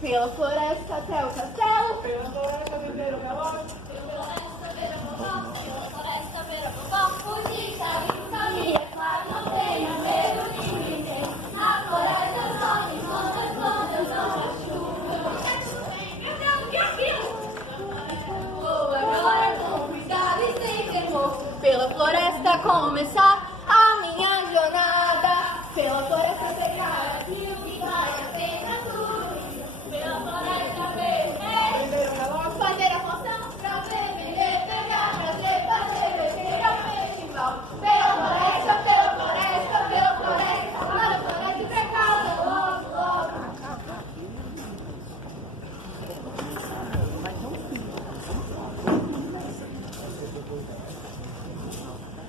Pela floresta até o castelo. Pela floresta viver o relógio. Pela floresta ver a vovó. Pela floresta ver a vovó. Fugir, sabe, sabia, claro, não tenha medo de ninguém. Na floresta só me encontro quando eu não acho. Meu Deus, que é aquilo? Vou agora com cuidado e sem temor. Pela floresta começar a minha jornada. Pela floresta pegar Aquilo que vale a pena tudo. Pela floresta ver, Viver o relógio. fazer a poção pra ver, vender, pegar, trazer, fazer, beber ao festival. Pela floresta, pela floresta, pela floresta, para a floresta e pra casa, logo, logo.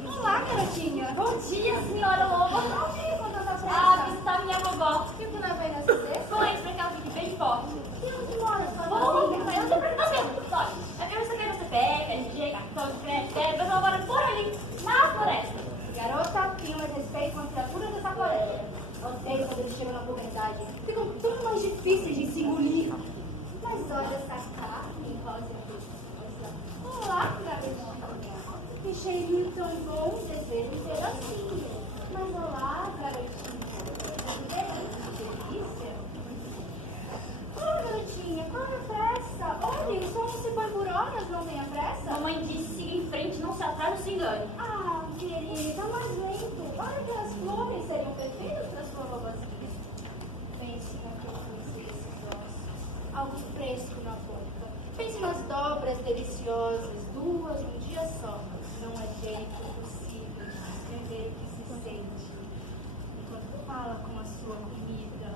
Olá, garotinha. Bom dia, senhora Loba. Não vi quando eu tô ah, visitar minha vovó. que tu não veio nessa vez? Foi, porque ela fica bem forte. E onde mora sua Oh, amiga? mas eu tô perguntando. Olha, eu quero saber você pega, RG, cartão de crédito, mas ela mora por ali, na floresta. Garota, tenha mais respeito com as criaturas dessa floresta. Odeio quando eles chegam na puberdade. Ficam tão mais difíceis de se engolir. Mas olha essa carne, rosa. Olá, garotinha. Que cheirinho tão bom, desejo ser assim. Mas olá, garotinha. Que delícia. Olá, garotinha, qual é a pressa? Olha, o som não se põe por horas, não tenha pressa. Mamãe disse siga em frente, não se atrase, não se engane. Ah, querida, mas lento. Olha que as flores seriam perfeitas para sua vovozinha. Pense naquele doce desses ossos. Algo fresco na boca. Pense nas dobras deliciosas, duas num dia só. Não é jeito possível de descrever o que se sente enquanto fala com a sua comida.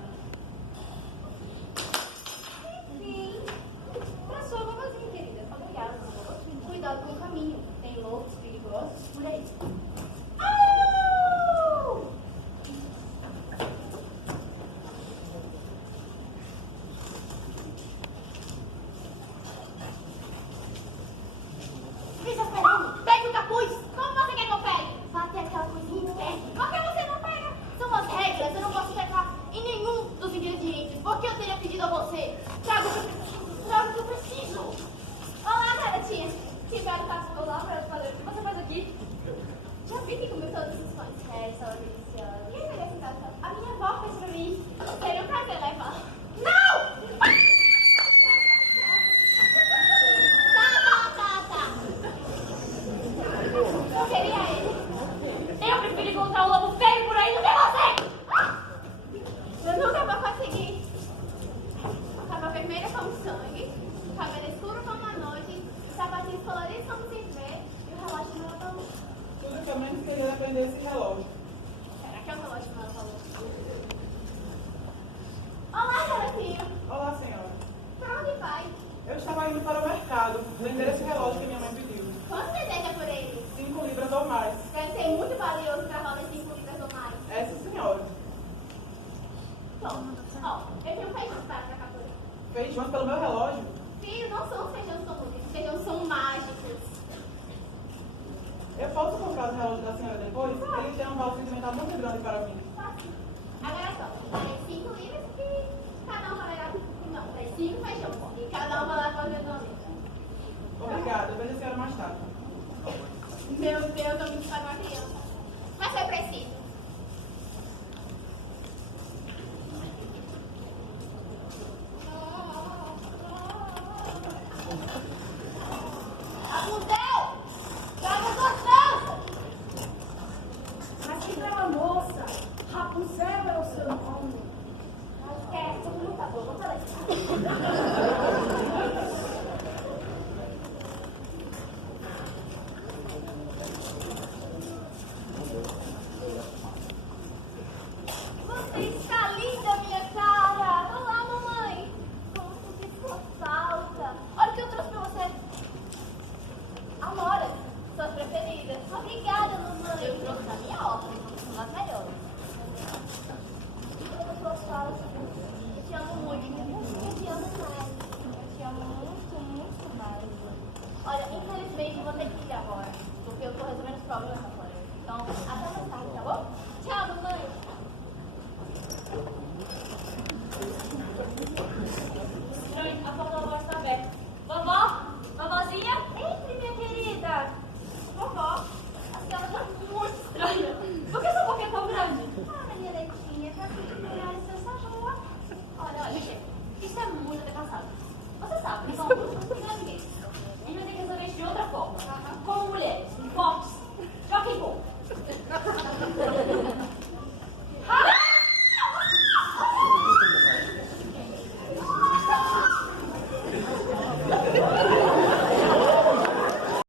Enfim, para sua vovozinha, querida. Obrigada. Cuidado com o caminho. Tem lobos perigosos por aí. Au! Fica esperando. Pegue o capuz. Como você quer que eu pegue? Vá até aquela coisinha e pegue. Por que você não pega? São as regras. Eu não posso pegar em nenhum dos ingredientes. Por que eu teria pedido a você? Traga o que eu preciso. Olá, garotinha. Que belo capuz lá para fazer. O que você faz aqui? Já vi que comeu todos os pães. São deliciosas. Quem merece em casa? A minha avó fez pra mim. Seria um prazer levar. Não! Tá. Eu queria ele. Eu prefiro encontrar um lobo feio por aí do que você! Eu nunca vou conseguir. A capa vermelha como sangue, o cabelo escuro como a noite, os sapatinhos coloridos como se vê e o relógio não é tão... Tudo que eu menos queria depender desse relógio. Será que é o relógio que ela falou? Olá, garotinho. Olá, senhora. Pra onde vai? Eu estava indo para o mercado vender esse relógio que minha mãe pediu. Quanto deseja por ele? 5 libras ou mais. Deve ser muito valioso para valer 5 libras ou mais. Essa senhora. Bom, ó, eu tenho feijões para trocar por ele. Feijões pelo meu relógio. Filho, não são feijões comuns, esses feijões são mágicos. Eu posso comprar o relógio da senhora depois? Ele tem um valor sentimental muito grande para mim. Agora só, darei 5 libras e cada um valerá. Não, darei 5 feijões e cada um valerá para o meu nome. Obrigada, eu vejo a senhora mais tarde. Meu Deus, eu me para uma criança. Mas foi preciso. Rapunzel! Traga suas danças! Mas que bela moça! Rapunzel é o seu nome. Mas esquece, todo mundo tá bom, vou falar isso. Você está linda, minha cara! Olá, mamãe! Como que sua falta? Olha o que eu trouxe pra você. Amora, suas preferidas. Obrigada, mamãe. Eu trouxe a minha ordem, são as melhores. E todas as suas falas, eu te amo muito. Eu te amo mais. sabe. Você sabe, né? Como ninguém.